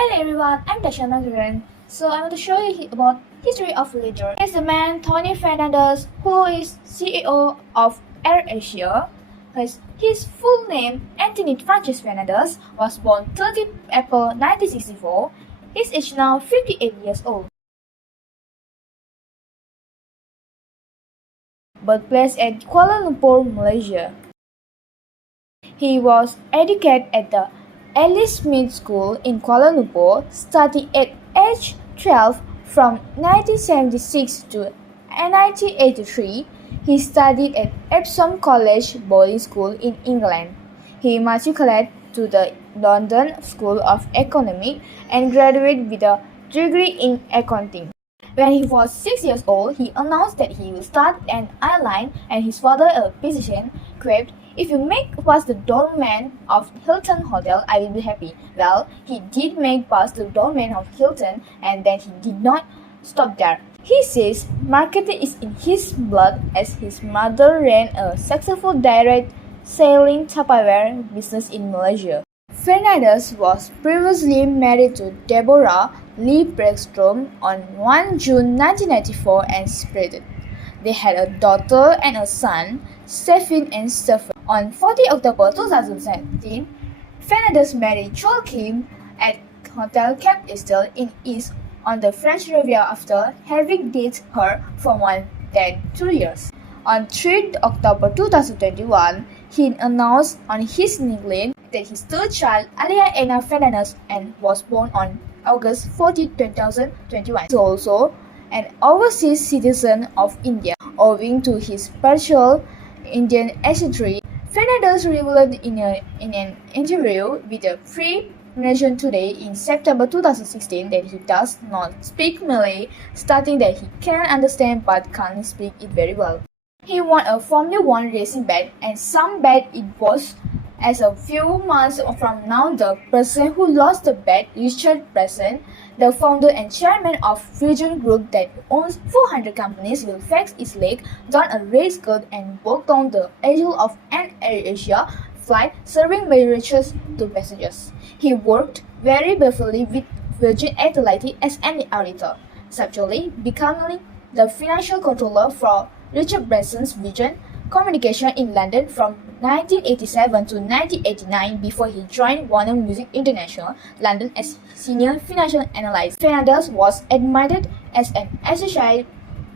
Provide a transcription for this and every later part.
Hello everyone, I'm Dashana Kiran. So I want to show you about history of leader. Here's the man Tony Fernandes, who is CEO of AirAsia. His full name, Anthony Francis Fernandes, was born 30 April 1964. His age now 58 years old. Birthplace at Kuala Lumpur, Malaysia. He was educated at the Alice Smith School in Kuala Lumpur, starting at age 12 from 1976 to 1983. He studied at Epsom College Boarding School in England. He matriculated to the London School of Economics and graduated with a degree in accounting. When he was 6 years old, he announced that he will start an airline, and his father, a physician, quipped, "If you make past the doorman of Hilton Hotel, I will be happy." Well, he did make past the doorman of Hilton, and then he did not stop there. He says marketing is in his blood, as his mother ran a successful direct selling Tupperware business in Malaysia. Fernandes was previously married to Deborah Lee Breckstrom on 1 June 1994 and separated. They had a daughter and a son, Stephen and Stephen. On 14 October 2017, Fernandes married Joachim at Hotel Cap Estel in East on the French Riviera after having dated her for more than 2 years. On 3 October 2021, he announced on his LinkedIn that his third child, Alia Anna Fernandes, and was born on August 14, 2021. He is also an overseas citizen of India. Owing to his partial Indian ancestry, Fernandes revealed in an interview with the Free Nation Today in September 2016 that he does not speak Malay, stating that he can understand but can't speak it very well. He won a Formula One racing bet, and some bet it was, as a few months from now the person who lost the bet, Richard Branson, the founder and chairman of Virgin Group that owns 400 companies, will fix his leg, don a red skirt, and walk down the aisle of an AirAsia flight serving beverages to passengers. He worked very briefly with Virgin Atlantic as an auditor, subsequently becoming the financial controller for Richard Branson's Virgin Communication in London from 1987 to 1989 before he joined Warner Music International, London as senior financial analyst. Fernandes was admitted as an associate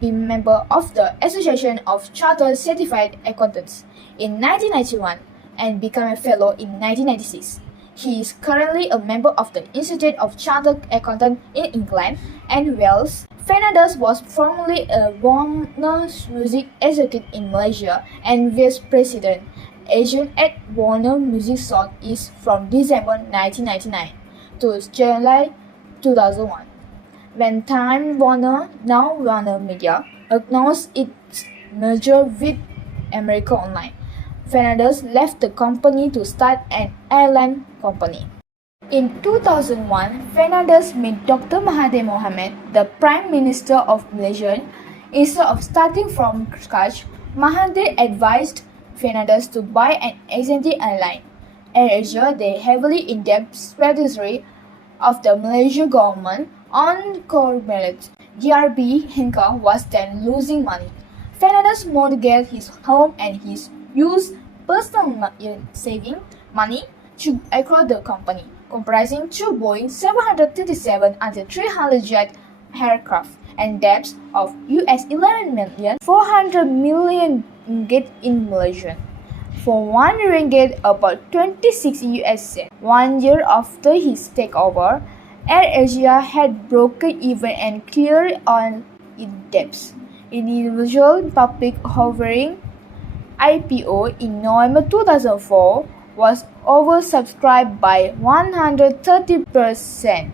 member of the Association of Chartered Certified Accountants in 1991 and became a fellow in 1996. He is currently a member of the Institute of Chartered Accountants in England and Wales. Fernandes was formerly a Warner Music executive in Malaysia and vice president agent at Warner Music South East from December 1999 to July 2001. When Time Warner, now Warner Media, announced its merger with America Online, Fernandes left the company to start an airline company. In 2001, Fernandes met Dr. Mahathir Mohamad, the Prime Minister of Malaysia. Instead of starting from scratch, Mahathir advised Fernandes to buy an existing airline, AirAsia, the heavily in-depth subsidiary of the Malaysian government on core merits. DRB Henka was then losing money. Fernandes mortgaged his home and his used personal saving money to acquire the company, comprising 2 Boeing 737-300 jet aircraft and debts of US 11,400 million ringgit in Malaysia. For 1 ringgit, about 26 US cents. 1 year after his takeover, AirAsia had broken even and cleared all its debts. Individual public offering IPO in November 2004 was oversubscribed by 130%.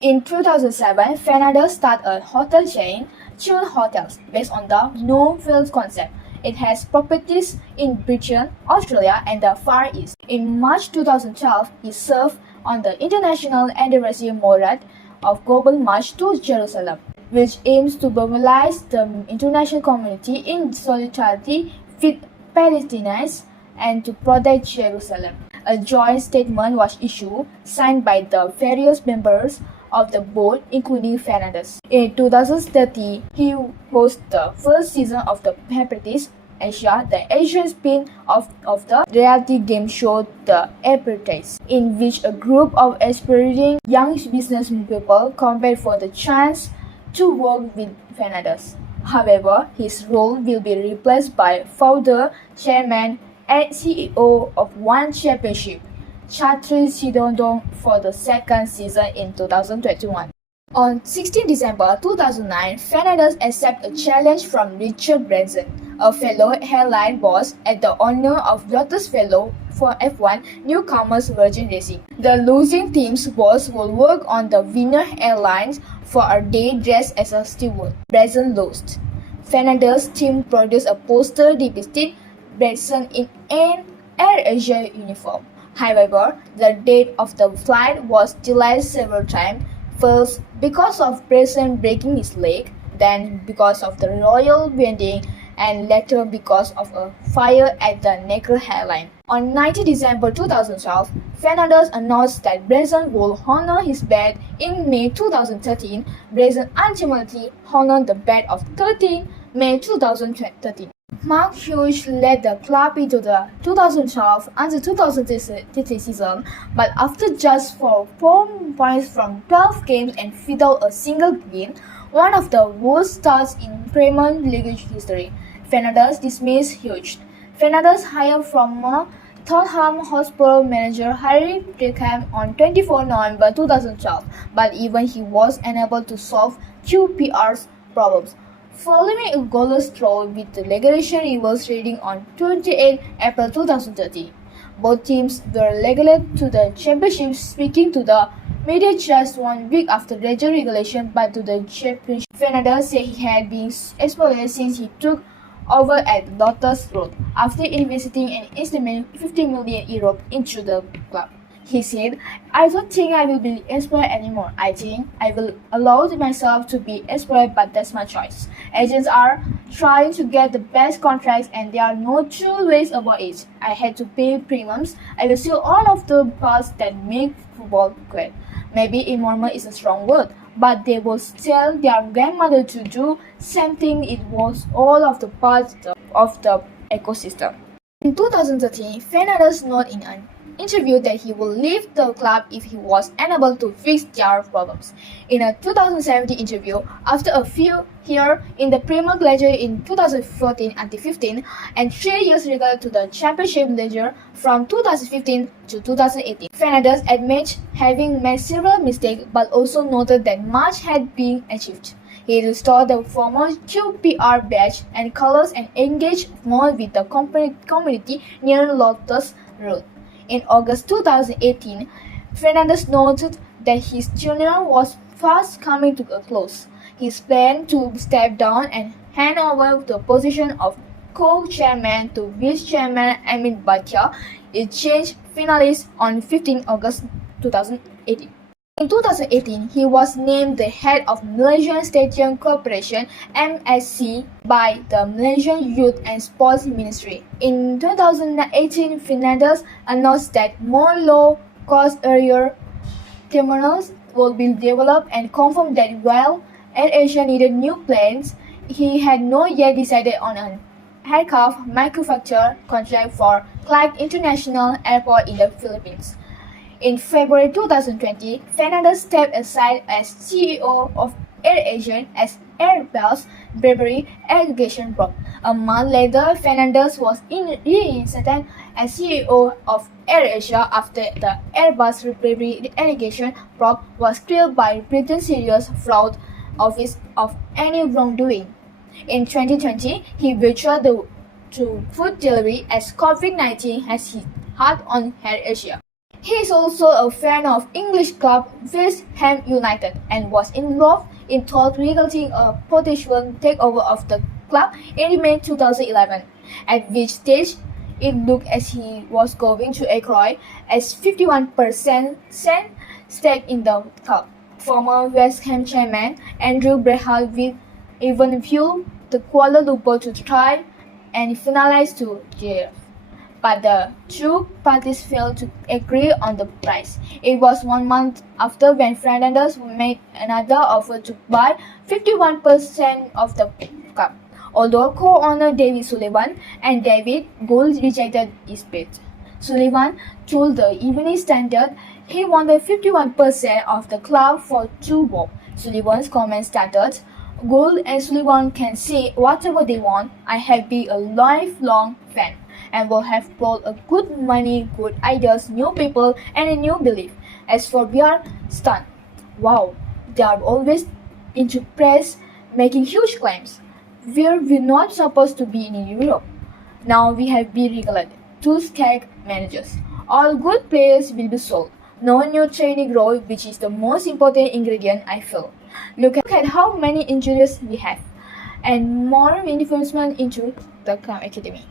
In 2007, Fernandes started a hotel chain, Chill Hotels, based on the no-frills concept. It has properties in Britain, Australia, and the Far East. In March 2012, he served on the International Anniversary Morad of Global March to Jerusalem, which aims to mobilize the international community in solidarity with Palestinians and to protect Jerusalem. a joint statement was issued, signed by the various members of the board, including Fernandes. In 2013, he hosted the first season of the Hepatitis Asia, the Asian spin-off of the reality game show The Apprentice, in which a group of aspiring young business people compete for the chance to work with Fernandes. However, his role will be replaced by founder, chairman, and CEO of One Championship, Chatri Sidondong, for the second season in 2021. On 16 December 2009, Fernandes accepted a challenge from Richard Branson, a fellow airline boss and the owner of Lotus Fellow for F1 newcomers Virgin Racing. The losing team's boss will work on the winner airlines for a day dressed as a steward. Branson lost. Fernandes' team produced a poster depicting Branson in an AirAsia uniform. However, the date of the flight was delayed several times, first because of Branson breaking his leg, then because of the royal wedding, and later because of a fire at the Necker airline. On 19 December 2012, Fernandes announced that Branson would honor his bet. In May 2013, Branson ultimately honored the bet of 13 May 2013. Mark Hughes led the club into the 2012 and 2013 season, but after just 4 points from 12 games and without a single win, one of the worst starts in Premier League history, Fernandes dismissed Hughes. Fernandes hired former Tottenham Hotspur manager Harry Redknapp on 24 November 2012, but even he was unable to solve QPR's problems. Following a goalless draw with the relegation rivals Reading on 28 April 2013, both teams were relegated to the Championship. Speaking to the media just 1 week after relegation back to the Championship, Fernandes said he had been exploited since he took over at Lotus Road after investing an estimated €50 million into the club. He said, "I don't think I will be exploited anymore. I think I will allow myself to be exploited, but that's my choice. Agents are trying to get the best contracts and there are no two ways about it. I had to pay premiums. I will steal all of the parts that make football great. Maybe immoral is a strong word, but they will tell their grandmother to do something. It was all of the parts of the ecosystem." In 2013, Fernandes noted in an interview that he would leave the club if he was unable to fix their problems. In a 2017 interview, after a few years in the Premier League in 2014 and 15, and 3 years relegated to the Championship League from 2015 to 2018, Fernandes admitted having made several mistakes, but also noted that much had been achieved. He restored the former QPR badge and colours and engaged more with the community near Lotus Road. In August 2018, Fernandes noted that his tenure was fast coming to a close. His plan to step down and hand over the position of co-chairman to vice-chairman Amit Bhatia is changed finally on 15 August 2018. In 2018, he was named the head of Malaysian Stadium Corporation (MSC) by the Malaysian Youth and Sports Ministry. In 2018, Fernandes announced that more low-cost area terminals will be developed and confirmed that while AirAsia needed new planes, he had not yet decided on an aircraft manufacturer contract for Clark International Airport in the Philippines. In February 2020, Fernandes stepped aside as CEO of AirAsia as Airbus Brewery Aggregation Group. A month later, Fernandes was reinstated as CEO of AirAsia after the Airbus Brewery Aggregation Group was cleared by Britain's Serious Fraud Office of any wrongdoing. In 2020, he withdrew to food delivery as COVID-19 has hit hard on AirAsia. He is also a fan of English club West Ham United and was involved in talks regarding a potential takeover of the club in May 2011, at which stage it looked as he was going to acquire a 51% stake in the club. Former West Ham chairman Andrew Brehart will even view the Kuala Lumpur to try and finalize to JF. but the two parties failed to agree on the price. It was 1 month after when Fernandes made another offer to buy 51% of the club, although co-owner David Sullivan and David Gould rejected his bid. Sullivan told the Evening Standard he wanted 51% of the club for two bob. Sullivan's comment started, "Gould and Sullivan can say whatever they want. I have been a lifelong fan and will have brought a good money, good ideas, new people, and a new belief. As for beer, stunned. Wow, they are always into press, making huge claims. We're not supposed to be in Europe. Now we have been regulated. Two skag managers. All good players will be sold. No new training growth, which is the most important ingredient, I feel. Look at how many injuries we have, and more investment into the club academy."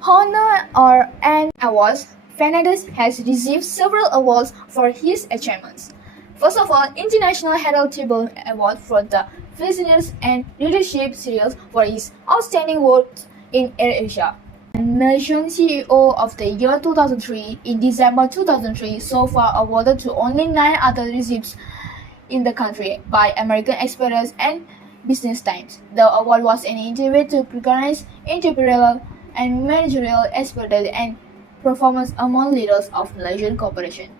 Honor and awards. Fernandes has received several awards for his achievements. First of all, International Herald Tribune Award for the Business and Leadership Series for his outstanding work in AirAsia. Nation CEO of the Year 2003 in December 2003, so far awarded to only 9 other receipts in the country by American Express and Business Times. The award was an interview to recognize entrepreneurial and managerial expertise and performance among leaders of Malaysian corporation.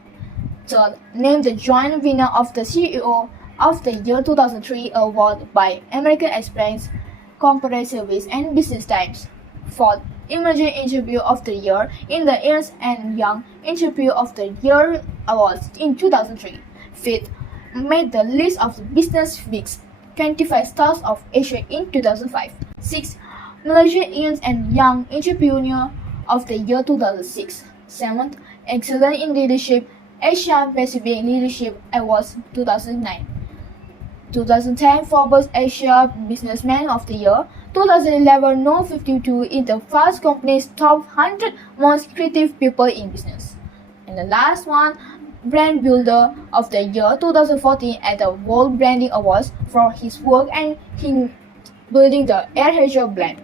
Third, named the joint winner of the CEO of the Year 2003 award by American Express, Corporate Service, and Business Times. Fourth, Emerging Entrepreneur of the Year in the Ernst and Young Entrepreneur of the Year Awards in 2003. Fifth, made the list of the Business Week's 25 Stars of Asia in 2005. Sixth, Malaysian Ernst and Young Entrepreneur of the Year 2006. Seventh, Excellent in Leadership Asia Pacific Leadership Awards 2009. 2010 Forbes Asia Businessman of the Year. 2011 No 52 in the Fast Company's top 100 most creative people in business. And the last one, Brand Builder of the Year 2014 at the World Branding Awards for his work and in building the AirAsia brand.